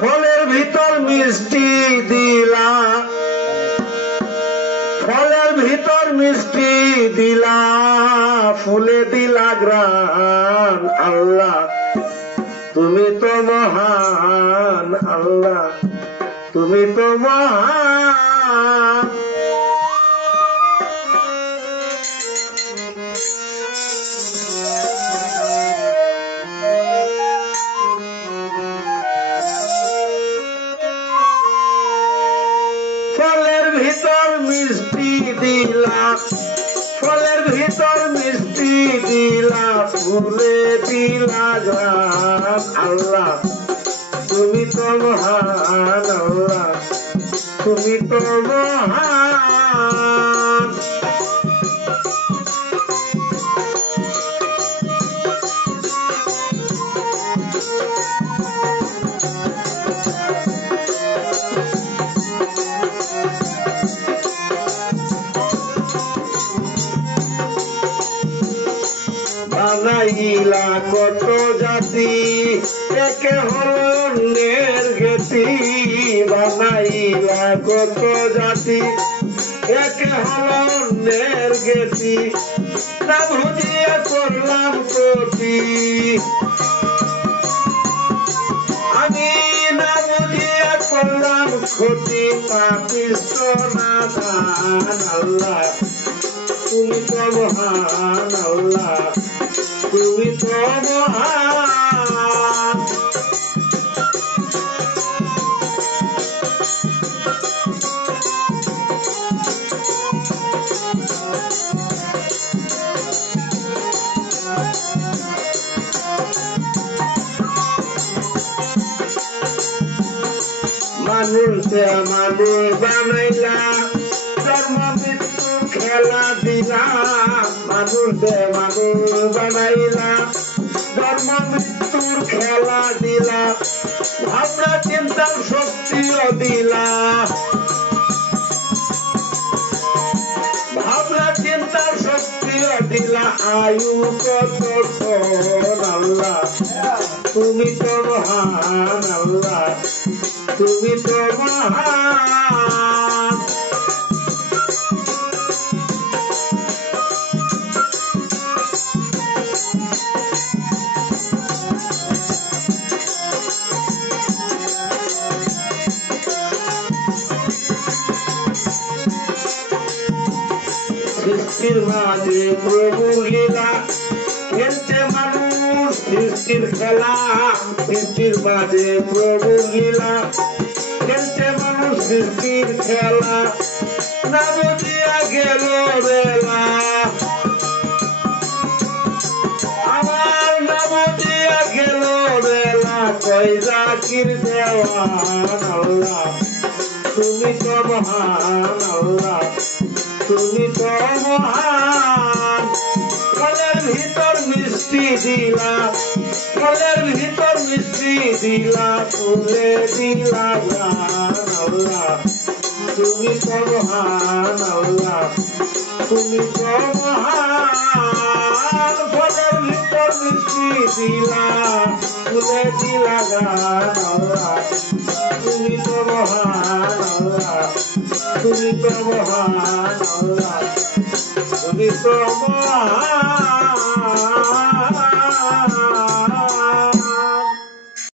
ফলের ভিতর মিষ্টি দিলা, ফলের ভিতর মিষ্টি দিলা, ফুলে দিলা গ্রান। আল্লাহ তুমি তো মহান, আল্লাহ তুমি তো মহান। ফলের ভিতর মিষ্টি দিলা, ফলের ভিতর মিষ্টি দিলা, ফুলে দিলা গ্রান। আল্লাহ তুমি তো মহান, আল্লাহ তুমি তো মহান। বানাইলা কত জাতি, একে হলো অন্যের গতি। বানাইলা কত জাতি, একে হলো অন্যের গতি। না বুঝিয়া করলাম ক্ষতি, আমি না বুঝিয়া করলাম ক্ষতি। পাপিষ্ঠ নাদান, আল্লাহ তুমি তো মহান, আল্লাহ তুমি তো মহান। মানুষে মানুষ বানাইলা, জন্ম মৃত্যু খেলা দিলা। মানুষে মানুষ বানাইলা, জন্ম মৃত্যুর খেলা দিলা। ভাবনা চিন্তার শক্তিও দিলা, ভাবনা চিন্তার শক্তিও দিলা। আয়ু কত আল্লাহ তুমি তো মহান, আল্লাহ তুমি তো মহান। সৃষ্টির মাঝে প্রভু লীলা, খেলছে মানুষ সৃষ্টির খেলা। সৃষ্টির মাঝে প্রভু লীলা, খেলছে মানুষ সৃষ্টির খেলা। না বুঝিয়া গেল বেলা, আমার না বুঝিয়া গেল বেলা। কই জাকির দেওয়ান, আল্লাহ তুমি তো মহান, আল্লাহ তুমি তো মহান। ফলের ভিতর মিষ্টি দিলা, ফলের ভিতর মিষ্টি দিলা, ফুলে দিলা গ্রান। আল্লাহ তুমি তো মহান, আল্লাহ তুমি তো মহান। ফলের ভিতর মিষ্টি দিলা, ফুলে দিলা গ্রান। আল্লাহ তুমি তো মহান, আল্লাহ তুমি তো মহান, আল্লাহ তুমি তো মহান।